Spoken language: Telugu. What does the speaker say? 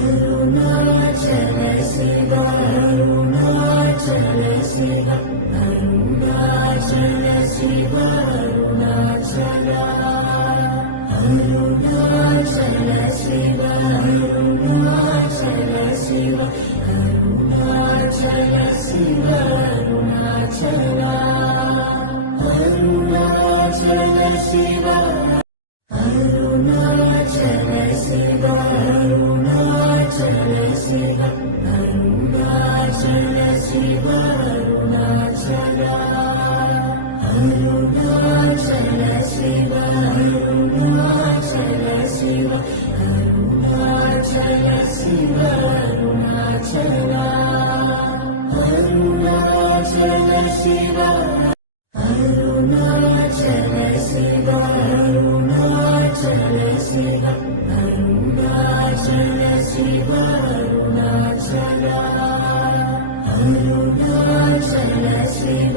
అరుణాచల శివ అరుణాచల శివ అరుణాచల శివ అరుణాచల అరుణాచల శివ అరుణాచల శివ అరుణాచల శివ అరుణాచల అరుణాచల శివ అరుణాచల శివ అరుణాచల శివ అరుణాచల శివ అరుణాచల అరుణాచల శివ అరుణాచల శివ అరుణాచల శివ అరుణాచల అరుణాచల శివ అరుణాచల శివ అరుణాచల శివ అరుణాచల శివ అరుణాచల అరుణాచల శివ